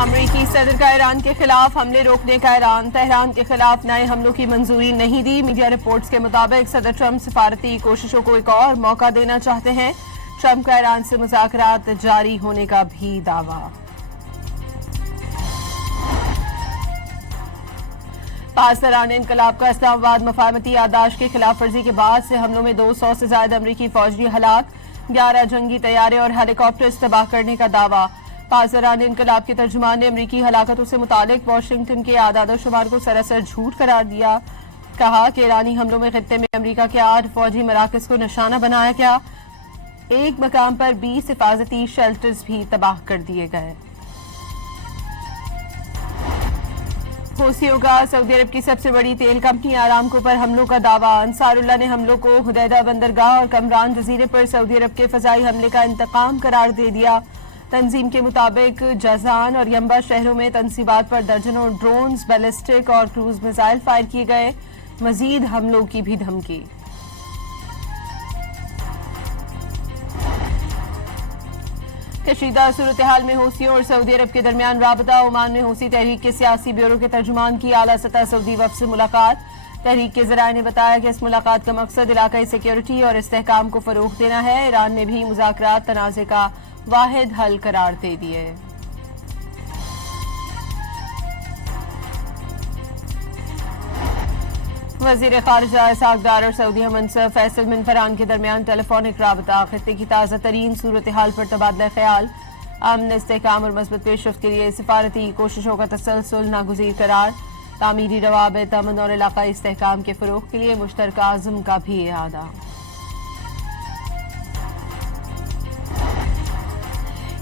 अमरीकी सदर का ईरान के खिलाफ हमले रोकने का ऐलान। तेहरान के खिलाफ नए हमलों की मंजूरी नहीं दी। मीडिया रिपोर्ट्स के मुताबिक सदर ट्रंप सिफारती कोशिशों को एक और मौका देना चाहते हैं। ट्रंप का ईरान से मुज़ाकरात जारी होने का भी दावा। पासदारान इनकलाब का इस्लामाबाद मफाहमती याददाश्त की खिलाफ वर्जी के बाद से हमलों में 200 से ज्यादा अमरीकी फौजी हलाक, 11 जंगी तैयारे और हेलीकॉप्टर तबाह करने का दावा। पासदारान इनकलाब के तर्जुमान ने अमरीकी हलाकतों से मुतालिक वाशिंगटन के आदाद शुमार को सरासर झूठ करार दिया। कहा कि ईरानी हमलों में खित्ते में अमरीका के 8 फौजी मराकज को निशाना बनाया गया। एक मकाम पर 20 हिफाजती शेल्टर्स भी तबाह कर दिए गए। हूसियों का सऊदी अरब की सबसे बड़ी तेल कंपनी आरामको पर हमलों का दावा। अंसारुल्लाह ने हमलों को हुदैदा बंदरगाह और कमरान जजीरे पर सऊदी अरब के फजाई हमले का इंतकाम करार दे दिया। तंजीम के मुताबिक जजान और यम्बा शहरों में तनसीबात पर दर्जनों ड्रोन्स, बैलिस्टिक और क्रूज मिसाइल फायर किए गए। मजीद हमलों की भी धमकी। कशीदा सूरत हाल में हूसियों और सऊदी अरब के दरमियान राबता। ओमान में हूसी तहरीक के सियासी ब्यूरो के तर्जुमान की आला सतह सऊदी वफ्द से मुलाकात। तहरीक के जराये ने बताया कि इस मुलाकात का मकसद इलाकाई सिक्योरिटी और इस्तेहकाम को फरोग देना है। ईरान ने भी मुज़ाकरात तनाज़े का वाहिद हल करार दे दिए। वजीर खारजा इसहाक डार और सऊदी हमसर फैसल बिन फरहान के दरमियान टेलीफोनिक राबता। खित्ते की ताज़ा तरीन सूरत हाल पर तबादला ख्याल। अमन, इस्तेहकाम और मजबूत पेशरफ्त के लिए सिफारती कोशिशों का तसलसल नागुज़ीर करार। तामीरी रवाबित, अमन और इलाकाई इस्तेहकाम के फरोग के लिए मुश्तरका आज़म का भी इरादा।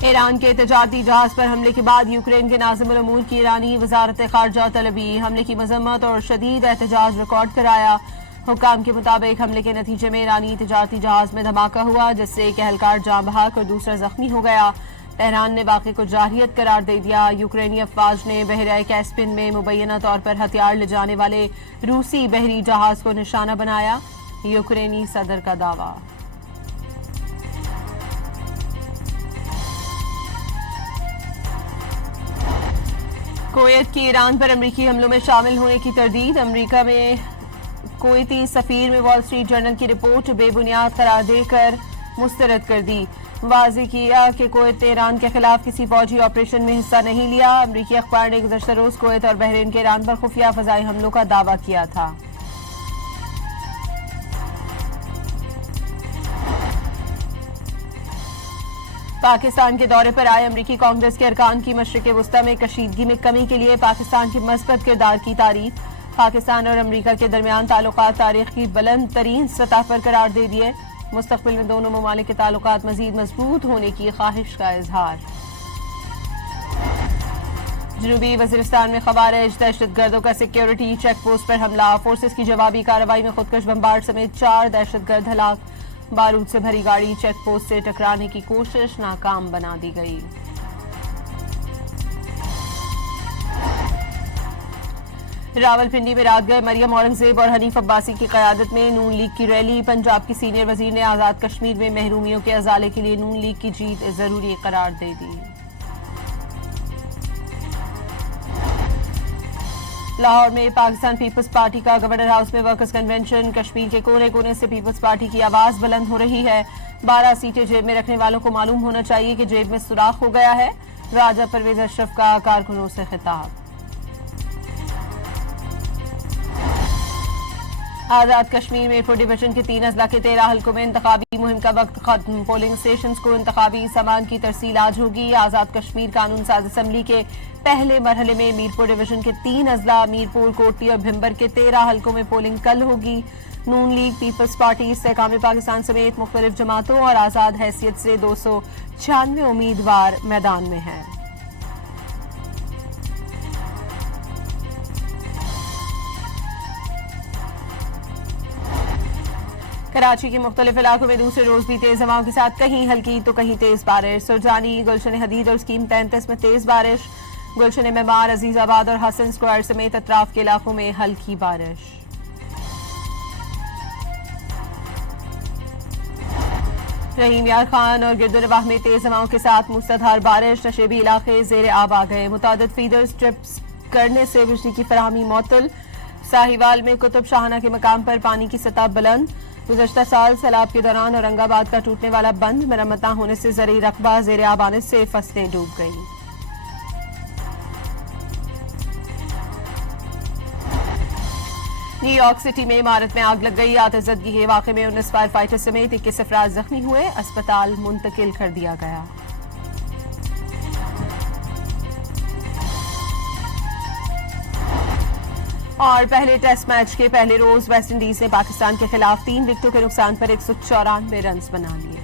ईरान के तजारती जहाज पर हमले के बाद यूक्रेन के नाज़िमुल अमूर की ईरानी वजारत खारजा तलबी। हमले की मजम्मत और शदीद एहतजाज रिकॉर्ड कराया। हुक्काम के मुताबिक हमले के नतीजे में ईरानी तजारती जहाज में धमाका हुआ, जिससे एक एहलकार जाँ बहक और दूसरा जख्मी हो गया। तेहरान ने वाक़े को जारियत करार दे दिया। यूक्रेनी अफवाज ने बहराए कैस्पियन में मुबैना तौर पर हथियार ले जाने वाले रूसी बहरी जहाज को निशाना बनाया। यूक्रेनी सदर का दावा। कुवैत की ईरान पर अमरीकी हमलों में शामिल होने की तरदीद। अमरीका में कुवैती सफीर में वॉल स्ट्रीट जर्नल की रिपोर्ट बेबुनियाद करार देकर मुस्तरद कर दी। वाज़ेह किया कि कुवैत ने ईरान के खिलाफ किसी फौजी ऑपरेशन में हिस्सा नहीं लिया। अमरीकी अखबार ने गुज़श्ता रोज कुवैत और बहरीन के ईरान पर खुफिया फ़ज़ाई हमलों का दावा किया था। पाकिस्तान के दौरे पर आए अमरीकी कांग्रेस के अरकान की मशरिक़ वुस्ता में कशीदगी में कमी के लिए पाकिस्तान के मस्बत किरदार की तारीफ। पाकिस्तान और अमरीका के दरमियान ताल्लुकात तारीख की बुलंद तरीन सतह पर करार दे दिए। मुस्तक़बिल में दोनों ममालिक के ताल्लुकात मजीद मजबूत होने की ख्वाहिश का इजहार। जनूबी वज़ीरिस्तान में ख़वारिज दहशतगर्दों का सिक्योरिटी चेक पोस्ट पर हमला। फोर्सेस की जवाबी कार्रवाई में खुदकश बम्बार समेत 4 दहशतगर्द हलाक। बारूद से भरी गाड़ी चेक पोस्ट से टकराने की कोशिश नाकाम बना दी गई। रावलपिंडी में रात गए मरियम औरंगजेब और हनीफ अब्बासी की क़यादत में नून लीग की रैली। पंजाब की सीनियर वजीर ने आज़ाद कश्मीर में महरूमियों के अजाले के लिए नून लीग की जीत जरूरी करार दे दी। लाहौर में पाकिस्तान पीपल्स पार्टी का गवर्नर हाउस में वर्कर्स कन्वेंशन। कश्मीर के कोने कोने से पीपल्स पार्टी की आवाज बुलंद हो रही है। 12 सीटें जेब में रखने वालों को मालूम होना चाहिए कि जेब में सुराख हो गया है। राजा परवेज अशरफ का कारकुनों से खिताब। आजाद कश्मीर में डिवीजन के 3 अजला के 13 हल्कों में इंतखाबी मुहिम का वक्त खत्म। पोलिंग स्टेशन को इंतखाबी सामान की तरसील आज होगी। आजाद कश्मीर कानून साज असम्बली के पहले मरहले में मीरपुर डिवीजन के 3 अजला, मीरपुर, कोटली और भिम्बर के 13 हल्कों में पोलिंग कल होगी। नून लीग, पीपल्स पार्टी, इस्तेहकाम पाकिस्तान समेत मुख्तलिफ जमातों और आजाद हैसियत से 296 उम्मीदवार मैदान में हैं। कराची के मुख्तलिफ इलाकों में दूसरे रोज भी तेज हवाओं के साथ कहीं हल्की तो कहीं तेज बारिश। सुरजानी, गुलशन हदीद और स्कीम 35 में तेज बारिश। गुलशन मेमार, अजीजाबाद और हसन स्क्वायर समेत अतराफ के इलाकों में हल्की बारिश। रहीम यार खान और गिरदुनवाह में तेज हवाओं के साथ मूसलाधार बारिश, नशेबी इलाके जेर आब आ गए। मुतादिद फीडर स्ट्रिप्स करने से बिजली की फराहमी मअतल। साहिवाल में कुतुब शाहाना के मकाम पर पानी की सतह बुलंद। गुज़श्ता साल सैलाब के दौरान औरंगाबाद का टूटने वाला बंद मरम्मत न होने से ज़रूरी रकबा जेर आब आने से फसलें डूब गईं। न्यूयॉर्क सिटी में इमारत में आग लग गई। आतिशज़दगी के वाक़े में 19 फायर फाइटर समेत 21 अफराद जख्मी हुए। अस्पताल मुंतकिल कर दिया गया। और पहले टेस्ट मैच के पहले रोज वेस्टइंडीज ने पाकिस्तान के खिलाफ 3 विकेटों के नुकसान पर 194 रन बना लिए।